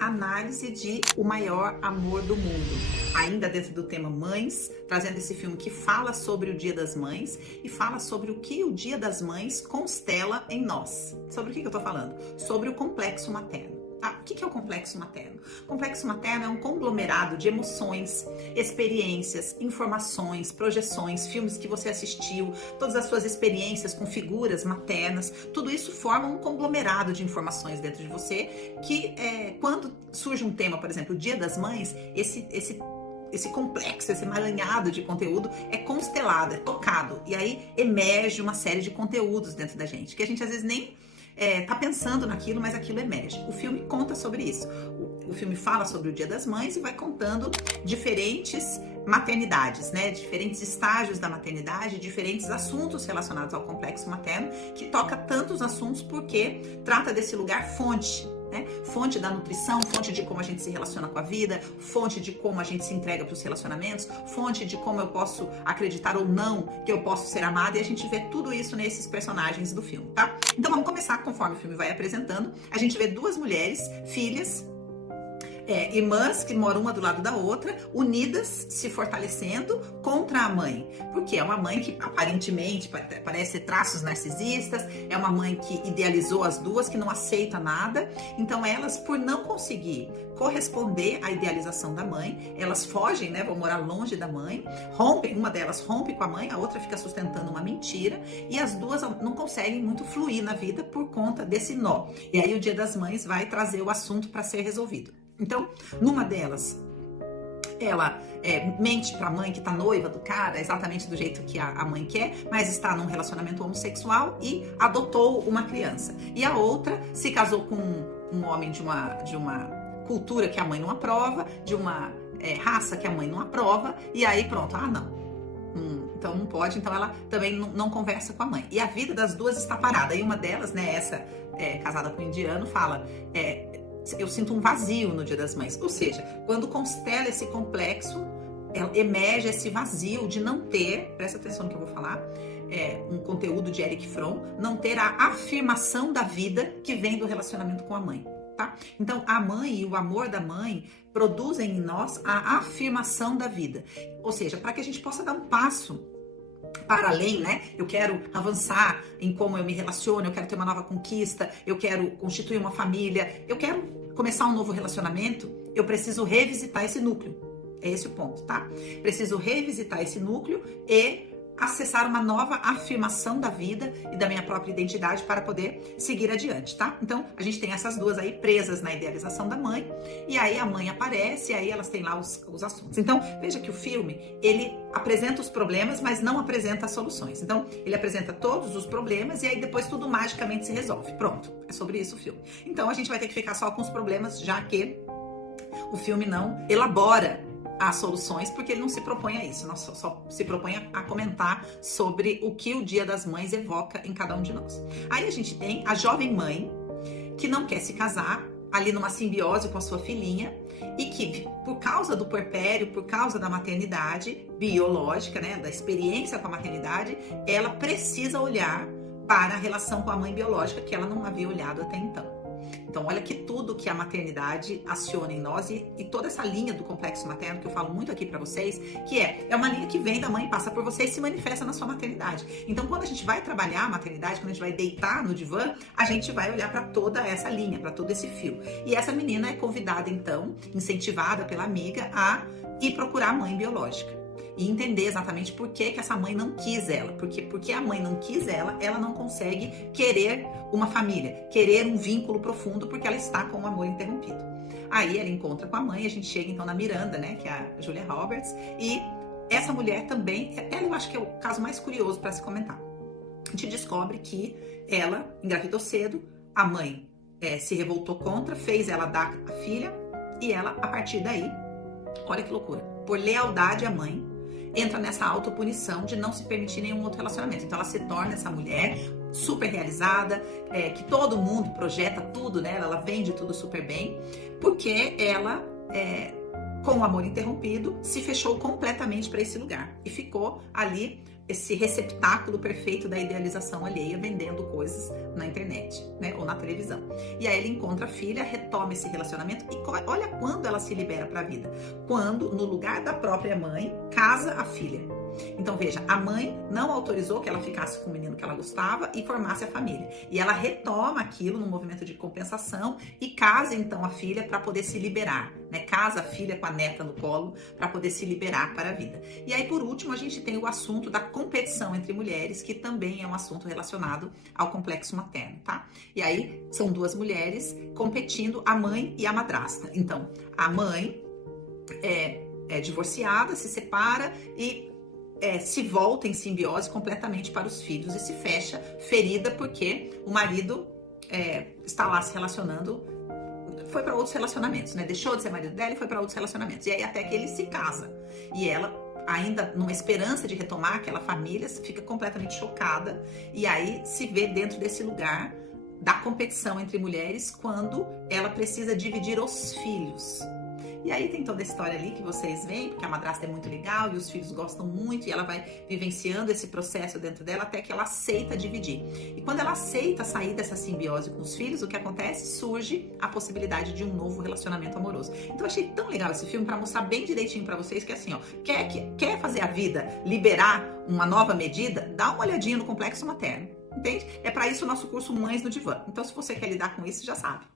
Análise de O Maior Amor do Mundo, ainda dentro do tema mães, trazendo esse filme que fala sobre o Dia das Mães e fala sobre o que o Dia das Mães constela em nós. Sobre o que eu tô falando? Sobre o complexo materno. O que é o complexo materno? O complexo materno é um conglomerado de emoções, experiências, informações, projeções, filmes que você assistiu, todas as suas experiências com figuras maternas, tudo isso forma um conglomerado de informações dentro de você que, quando surge um tema, por exemplo, o Dia das Mães, esse complexo, esse emaranhado de conteúdo é constelado, é tocado, e aí emerge uma série de conteúdos dentro da gente, que a gente às vezes nem tá pensando naquilo, mas aquilo emerge. O filme conta sobre isso. O filme fala sobre o Dia das Mães e vai contando diferentes maternidades, né? Diferentes estágios da maternidade, diferentes assuntos relacionados ao complexo materno, que toca tantos assuntos porque trata desse lugar fonte, né? Fonte da nutrição, fonte de como a gente se relaciona com a vida, fonte de como a gente se entrega para os relacionamentos, fonte de como eu posso acreditar ou não que eu posso ser amada, e a gente vê tudo isso nesses personagens do filme, tá? Então vamos começar conforme o filme vai apresentando. A gente vê duas mulheres, filhas, irmãs que moram uma do lado da outra, unidas, se fortalecendo contra a mãe. Porque é uma mãe que aparentemente parece traços narcisistas, é uma mãe que idealizou as duas, que não aceita nada. Então elas, por não conseguir corresponder à idealização da mãe, elas fogem, né? Vão morar longe da mãe, rompem, uma delas rompe com a mãe, a outra fica sustentando uma mentira, e as duas não conseguem muito fluir na vida por conta desse nó. E aí o Dia das Mães vai trazer o assunto para ser resolvido. Então, numa delas, ela mente pra mãe que tá noiva do cara, exatamente do jeito que a mãe quer, mas está num relacionamento homossexual e adotou uma criança. E a outra se casou com um homem de uma cultura que a mãe não aprova, de uma raça que a mãe não aprova, e aí pronto, então não pode, então ela também não conversa com a mãe. E a vida das duas está parada. E uma delas, né, essa casada com um indiano, fala... eu sinto um vazio no Dia das Mães. Ou seja, quando constela esse complexo, emerge esse vazio de não ter, presta atenção no que eu vou falar, um conteúdo de Erich Fromm, não ter a afirmação da vida que vem do relacionamento com a mãe, tá? Então, a mãe e o amor da mãe produzem em nós a afirmação da vida. Ou seja, para que a gente possa dar um passo para além, né? Eu quero avançar em como eu me relaciono, eu quero ter uma nova conquista, eu quero constituir uma família, eu quero começar um novo relacionamento, eu preciso revisitar esse núcleo. É esse o ponto, tá? Preciso revisitar esse núcleo e acessar uma nova afirmação da vida e da minha própria identidade para poder seguir adiante, tá? Então, a gente tem essas duas aí presas na idealização da mãe, e aí a mãe aparece, e aí elas têm lá os assuntos. Então, veja que o filme, ele apresenta os problemas, mas não apresenta as soluções. Então, ele apresenta todos os problemas, e aí depois tudo magicamente se resolve. Pronto, é sobre isso o filme. Então, a gente vai ter que ficar só com os problemas, já que o filme não elabora as soluções, porque ele não se propõe a isso, só se propõe a comentar sobre o que o Dia das Mães evoca em cada um de nós. Aí a gente tem a jovem mãe que não quer se casar, ali numa simbiose com a sua filhinha, e que, por causa do puerpério, por causa da maternidade biológica, né, da experiência com a maternidade, ela precisa olhar para a relação com a mãe biológica que ela não havia olhado até então. Então, olha que tudo que a maternidade aciona em nós e toda essa linha do complexo materno que eu falo muito aqui pra vocês, que é uma linha que vem da mãe, passa por você e se manifesta na sua maternidade. Então, quando a gente vai trabalhar a maternidade, quando a gente vai deitar no divã, a gente vai olhar pra toda essa linha, pra todo esse fio. E essa menina é convidada, então, incentivada pela amiga a ir procurar a mãe biológica. E entender exatamente por que essa mãe não quis ela. Porque a mãe não quis ela não consegue querer uma família, querer um vínculo profundo, porque ela está com o amor interrompido. Aí ela encontra com a mãe, a gente chega então na Miranda, né, que é a Julia Roberts, e essa mulher também, ela eu acho que é o caso mais curioso para se comentar. A gente descobre que ela engravidou cedo, a mãe se revoltou contra, fez ela dar a filha, e ela, a partir daí, olha que loucura, por lealdade à mãe, entra nessa autopunição de não se permitir nenhum outro relacionamento. Então ela se torna essa mulher super realizada, que todo mundo projeta tudo nela, ela vende tudo super bem, porque ela, com o amor interrompido, se fechou completamente para esse lugar e ficou ali esse receptáculo perfeito da idealização alheia, vendendo coisas na internet, né, ou na televisão. E aí ele encontra a filha, retoma esse relacionamento e olha quando ela se libera para a vida. Quando, no lugar da própria mãe, casa a filha. Então veja, a mãe não autorizou que ela ficasse com o menino que ela gostava e formasse a família. E ela retoma aquilo num movimento de compensação e casa então a filha para poder se liberar, né? Casa a filha com a neta no colo para poder se liberar para a vida. E aí por último a gente tem o assunto da competição entre mulheres, que também é um assunto relacionado ao complexo materno, tá? E aí são duas mulheres competindo, a mãe e a madrasta. Então a mãe é divorciada, se separa e se volta em simbiose completamente para os filhos e se fecha ferida porque o marido está lá se relacionando, foi para outros relacionamentos, né? Deixou de ser marido dela e foi para outros relacionamentos. E aí até que ele se casa. E ela, ainda numa esperança de retomar aquela família, fica completamente chocada e aí se vê dentro desse lugar da competição entre mulheres quando ela precisa dividir os filhos. E aí tem toda a história ali que vocês veem, porque a madrasta é muito legal e os filhos gostam muito e ela vai vivenciando esse processo dentro dela até que ela aceita dividir. E quando ela aceita sair dessa simbiose com os filhos, o que acontece? Surge a possibilidade de um novo relacionamento amoroso. Então eu achei tão legal esse filme para mostrar bem direitinho para vocês que assim, ó, quer fazer a vida liberar uma nova medida? Dá uma olhadinha no complexo materno, entende? É para isso o nosso curso Mães no Divã. Então se você quer lidar com isso, já sabe.